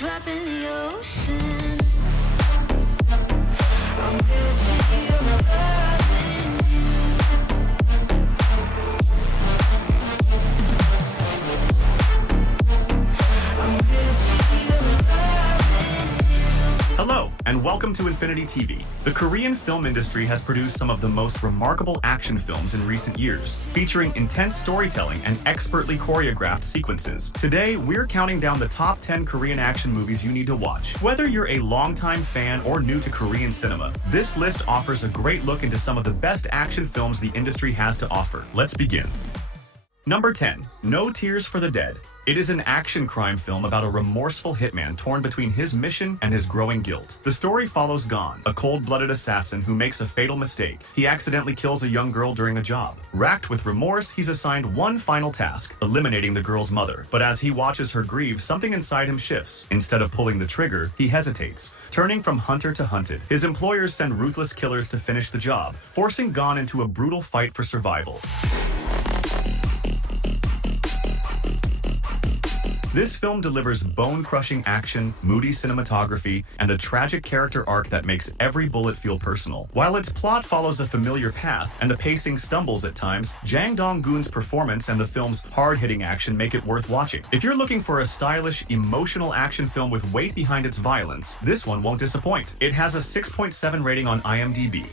drop in the ocean. I'm Gucci, you're loving you. I'm Gucci, you're loving you. Hello, and welcome to Infinity TV. The Korean film industry has produced some of the most remarkable action films in recent years, featuring intense storytelling and expertly choreographed sequences. Today, we're counting down the top 10 Korean action movies you need to watch. Whether you're a longtime fan or new to Korean cinema, this list offers a great look into some of the best action films the industry has to offer. Let's begin. Number 10. No Tears for the Dead. It is an action crime film about a remorseful hitman torn between his mission and his growing guilt. The story follows Gon, a cold-blooded assassin who makes a fatal mistake. He accidentally kills a young girl during a job. Racked with remorse, he's assigned one final task, eliminating the girl's mother. But as he watches her grieve, something inside him shifts. Instead of pulling the trigger, he hesitates, turning from hunter to hunted. His employers send ruthless killers to finish the job, forcing Gon into a brutal fight for survival. This film delivers bone-crushing action, moody cinematography, and a tragic character arc that makes every bullet feel personal. While its plot follows a familiar path and the pacing stumbles at times, Jang Dong-gun's performance and the film's hard-hitting action make it worth watching. If you're looking for a stylish, emotional action film with weight behind its violence, this one won't disappoint. It has a 6.7 rating on IMDb.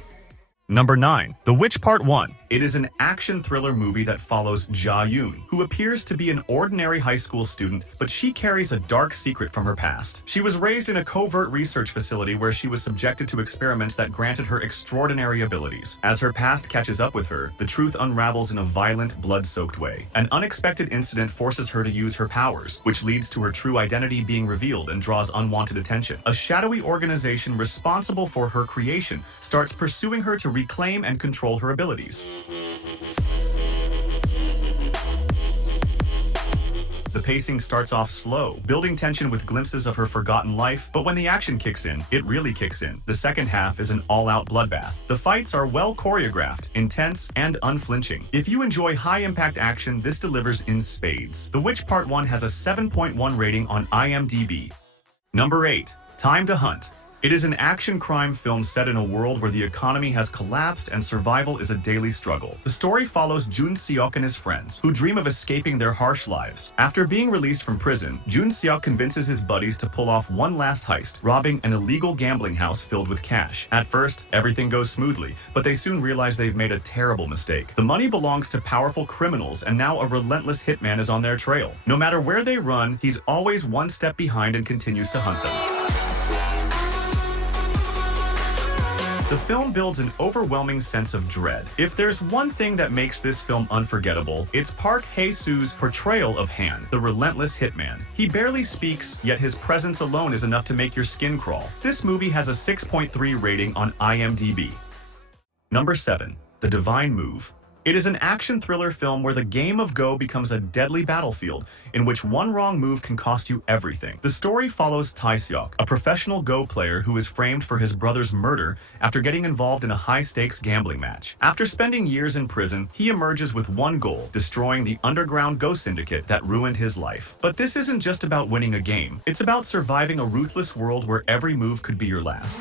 Number 9. The Witch Part 1. It is an action thriller movie that follows Ja-yoon, who appears to be an ordinary high school student, but she carries a dark secret from her past. She was raised in a covert research facility where she was subjected to experiments that granted her extraordinary abilities. As her past catches up with her, the truth unravels in a violent, blood-soaked way. An unexpected incident forces her to use her powers, which leads to her true identity being revealed and draws unwanted attention. A shadowy organization responsible for her creation starts pursuing her to reclaim and control her abilities. The pacing starts off slow, building tension with glimpses of her forgotten life, but when the action kicks in, it really kicks in. The second half is an all-out bloodbath. The fights are well choreographed, intense, and unflinching. If you enjoy high-impact action, this delivers in spades. The Witch Part 1 has a 7.1 rating on IMDb. Number 8. Time to Hunt. It is an action crime film set in a world where the economy has collapsed and survival is a daily struggle. The story follows Jun Seok and his friends, who dream of escaping their harsh lives. After being released from prison, Jun Seok convinces his buddies to pull off one last heist, robbing an illegal gambling house filled with cash. At first, everything goes smoothly, but they soon realize they've made a terrible mistake. The money belongs to powerful criminals, and now a relentless hitman is on their trail. No matter where they run, he's always one step behind and continues to hunt them. The film builds an overwhelming sense of dread. If there's one thing that makes this film unforgettable, it's Park Hae-soo's portrayal of Han, the relentless hitman. He barely speaks, yet his presence alone is enough to make your skin crawl. This movie has a 6.3 rating on IMDb. Number 7. The Divine Move. It is an action thriller film where the game of Go becomes a deadly battlefield in which one wrong move can cost you everything. The story follows Tae-seok, a professional Go player who is framed for his brother's murder after getting involved in a high-stakes gambling match. After spending years in prison, he emerges with one goal: destroying the underground Go syndicate that ruined his life. But this isn't just about winning a game. It's about surviving a ruthless world where every move could be your last.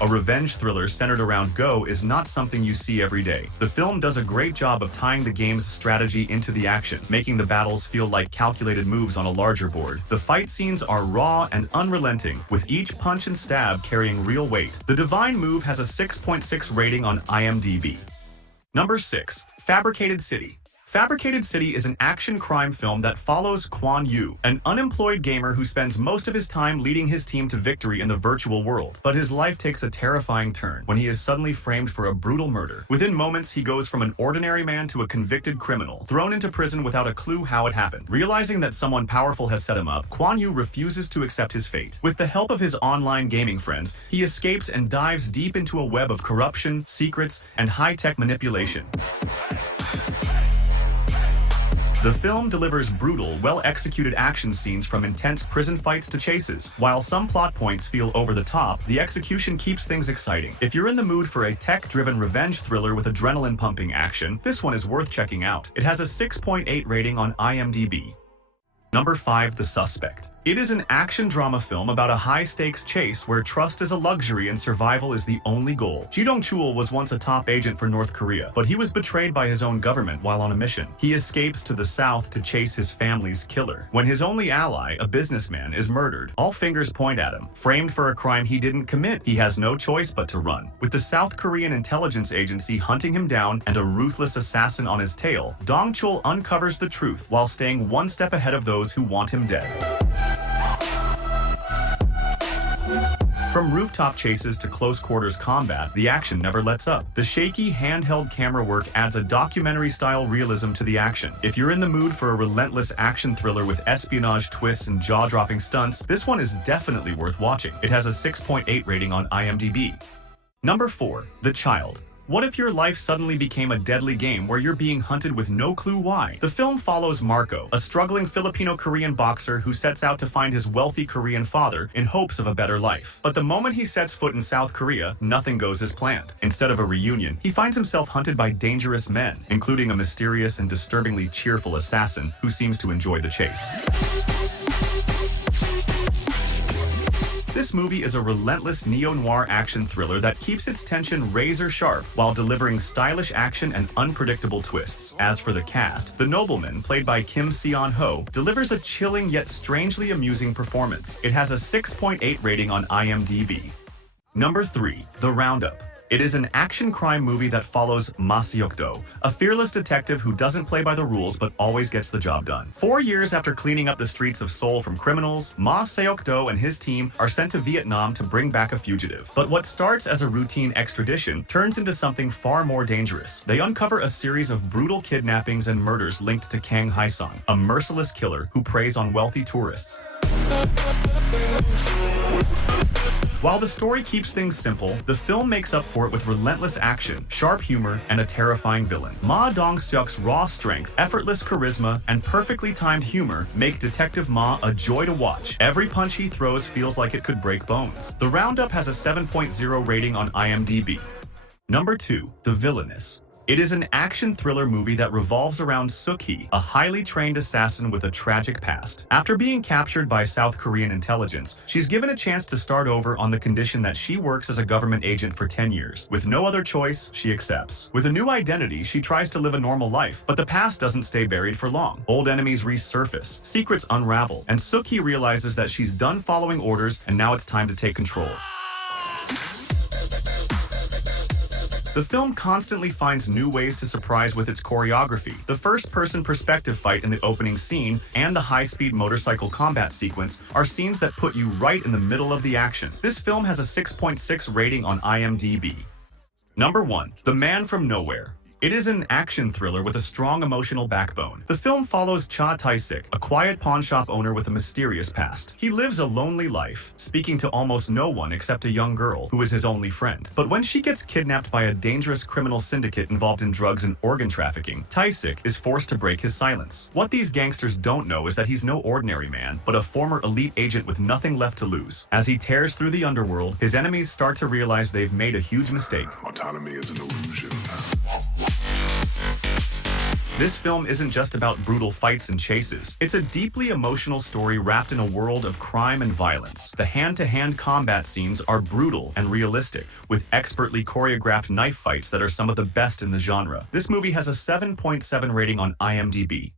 A revenge thriller centered around Go is not something you see every day. The film does a great job of tying the game's strategy into the action, making the battles feel like calculated moves on a larger board. The fight scenes are raw and unrelenting, with each punch and stab carrying real weight. The Divine Move has a 6.6 rating on IMDb. Number 6. Fabricated City. Fabricated City is an action crime film that follows Kwon Yu, an unemployed gamer who spends most of his time leading his team to victory in the virtual world. But his life takes a terrifying turn when he is suddenly framed for a brutal murder. Within moments, he goes from an ordinary man to a convicted criminal, thrown into prison without a clue how it happened. Realizing that someone powerful has set him up, Kwon Yu refuses to accept his fate. With the help of his online gaming friends, he escapes and dives deep into a web of corruption, secrets, and high-tech manipulation. The film delivers brutal, well-executed action scenes from intense prison fights to chases. While some plot points feel over the top, the execution keeps things exciting. If you're in the mood for a tech-driven revenge thriller with adrenaline-pumping action, this one is worth checking out. It has a 6.8 rating on IMDb. Number 5. The Suspect. It is an action drama film about a high-stakes chase where trust is a luxury and survival is the only goal. Ji Dong-chul was once a top agent for North Korea, but he was betrayed by his own government while on a mission. He escapes to the south to chase his family's killer. When his only ally, a businessman, is murdered, all fingers point at him. Framed for a crime he didn't commit, he has no choice but to run. With the South Korean intelligence agency hunting him down and a ruthless assassin on his tail, Dong-chul uncovers the truth while staying one step ahead of those who want him dead. From rooftop chases to close-quarters combat, the action never lets up. The shaky, handheld camera work adds a documentary-style realism to the action. If you're in the mood for a relentless action thriller with espionage twists and jaw-dropping stunts, this one is definitely worth watching. It has a 6.8 rating on IMDb. Number 4. The Child. What if your life suddenly became a deadly game where you're being hunted with no clue why? The film follows Marco, a struggling Filipino-Korean boxer who sets out to find his wealthy Korean father in hopes of a better life. But the moment he sets foot in South Korea, nothing goes as planned. Instead of a reunion, he finds himself hunted by dangerous men, including a mysterious and disturbingly cheerful assassin who seems to enjoy the chase. This movie is a relentless neo-noir action thriller that keeps its tension razor-sharp while delivering stylish action and unpredictable twists. As for the cast, the nobleman, played by Kim Seon-ho, delivers a chilling yet strangely amusing performance. It has a 6.8 rating on IMDb. Number 3. The Roundup. It is an action crime movie that follows Ma Seok-do, a fearless detective who doesn't play by the rules but always gets the job done. 4 years after cleaning up the streets of Seoul from criminals, Ma Seok-do and his team are sent to Vietnam to bring back a fugitive. But what starts as a routine extradition turns into something far more dangerous. They uncover a series of brutal kidnappings and murders linked to Kang Hae-sung, a merciless killer who preys on wealthy tourists. While the story keeps things simple, the film makes up for it with relentless action, sharp humor, and a terrifying villain. Ma Dong-seok's raw strength, effortless charisma, and perfectly timed humor make Detective Ma a joy to watch. Every punch he throws feels like it could break bones. The Roundup has a 7.0 rating on IMDb. Number 2. The Villainess. It is an action thriller movie that revolves around Suk-hee, a highly trained assassin with a tragic past. After being captured by South Korean intelligence, she's given a chance to start over on the condition that she works as a government agent for 10 years. With no other choice, she accepts. With a new identity, she tries to live a normal life, but the past doesn't stay buried for long. Old enemies resurface, secrets unravel, and Suk-hee realizes that she's done following orders and now it's time to take control. The film constantly finds new ways to surprise with its choreography. The first-person perspective fight in the opening scene and the high-speed motorcycle combat sequence are scenes that put you right in the middle of the action. This film has a 6.6 rating on IMDb. Number 1. The Man from Nowhere. It is an action thriller with a strong emotional backbone. The film follows Cha Tae-sik, a quiet pawnshop owner with a mysterious past. He lives a lonely life, speaking to almost no one except a young girl, who is his only friend. But when she gets kidnapped by a dangerous criminal syndicate involved in drugs and organ trafficking, Tae-sik is forced to break his silence. What these gangsters don't know is that he's no ordinary man, but a former elite agent with nothing left to lose. As he tears through the underworld, his enemies start to realize they've made a huge mistake. Autonomy is an illusion. This film isn't just about brutal fights and chases. It's a deeply emotional story wrapped in a world of crime and violence. The hand-to-hand combat scenes are brutal and realistic, with expertly choreographed knife fights that are some of the best in the genre. This movie has a 7.7 rating on IMDb.